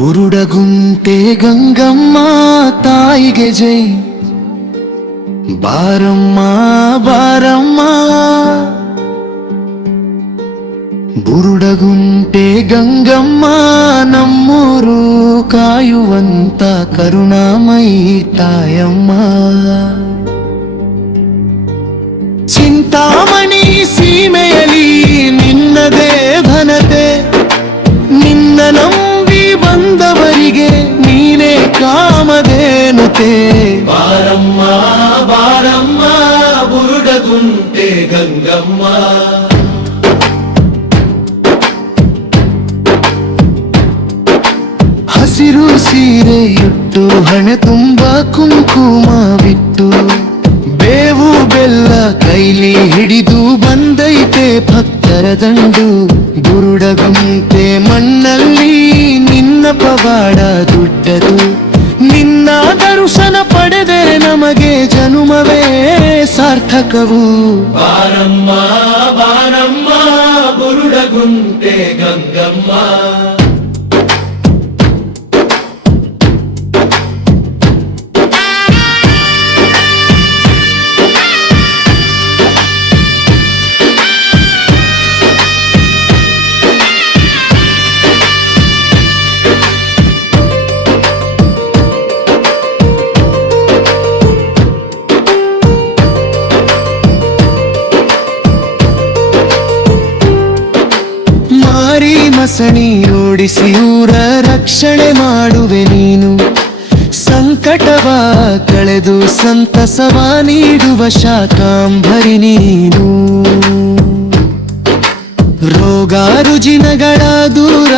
ಬುರುಡಗುಂಟೆ ಗಂಗಮ್ಮ ತಾಯಿಗೆ ಜೈ. ಬಾರಮ್ಮ ಬಾರಮ್ಮ ಬುರುಡಗುಂಟೆ ಗಂಗಮ್ಮ ನಮ್ಮೂರು ಕಾಯುವಂತ ಕರುಣಾಮಯಿ ತಾಯಮ್ಮ. ಚಿಂತಾಮಣಿ ಸೀಮೆಯಲಿ ನಿನ್ನದೇ ಘನತೆ, ನಿನ್ನ ನಂಬಿ ಬಂದವರಿಗೆ ನೀನೇ ಕಾಮಧೇನುತೆ. ಬಾರಮ್ಮ ಬಾರಮ್ಮ ಬುರುಡಗುಂಟೆ ಗಂಗಮ್ಮ. ಹಸಿರು ಸೀರೆಯುಟ್ಟು ಹಣೆ ತುಂಬ ಕುಂಕುಮವಿಟ್ಟು, ಬೇವು ಬೆಲ್ಲ ಕೈಲಿ ಹಿಡಿದು ಬಂದೈತೆ ಭಕ್ತರ ದಂಡು. ಬುರುಡಗುಂಟೆ ಮಣ್ಣಲ್ಲಿ ನಿನ್ನ ಪವಾಡ ದುಡ್ಡದು, ನಿನ್ನ ದರ್ಶನ ಪಡೆದರೆ ನಮಗೆ ಜನುಮವೇ ಸಾರ್ಥಕವು. ಬಾರಮ್ಮ ಬಾರಮ್ಮ ಬುರುಡಗುಂಟೆ ಗಂಗಮ್ಮ. ಮಸಣಿ ಓಡಿಸಿ ಊರ ರಕ್ಷಣೆ ಮಾಡುವೆ ನೀನು, ಸಂಕಟವ ಕಳೆದು ಸಂತಸವ ನೀಡುವ ಶಾಕಾಂಬರಿ ನೀನು. ರೋಗ ರುಜಿನಗಳ ದೂರ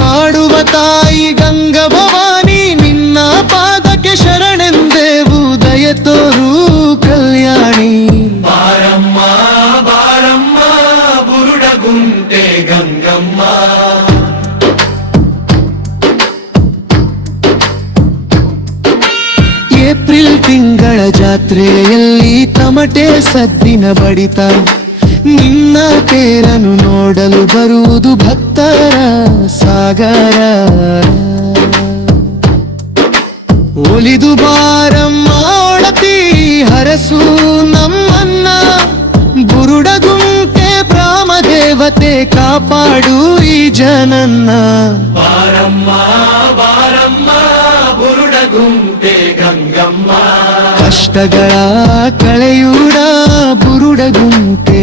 ಮಾಡುವ ತಾಯಿ ಗಂಗಾ ಭವಾನಿ, ನಿನ್ನ ಪಾದಕ್ಕೆ ಶರಣೆಂದೆವು ದಯ ತೋರು ಕಲ್ಯಾಣಿ. ಬಾರಮ್ಮ ಬಾರಮ್ಮ ಬುರುಡಗುಂಟೆ ಗಂಗಮ್ಮ. ಏಪ್ರಿಲ್ ತಿಂಗಳ ಜಾತ್ರೆಯಲ್ಲಿ ತಮಟೆ ಸದ್ದಿನ ಬಡಿತ, ನಿನ್ನ ತೇರನ್ನು ನೋಡಲು ಬರುವುದು ಭಕ್ತರ ಸಾಗರ. ಒಲಿದು ಬಾರಮ್ಮ ಒಳತಿ ಹರಸು ನಮ್ಮನ್ನ, ಬುರುಡಗುಂಟೆ ಬ್ರಹ್ಮದೇವತೆ ಕಾಪಾಡು ಈ ಜನನ್ನ. ಬಾರಮ್ಮ ಬಾರಮ್ಮ ಬುರುಡಗುಂಟೆ ಗಂಗಮ್ಮ. ಕಷ್ಟಗಳ ಕಳೆಯೂಡ ಬುರುಡಗುಂಟೆ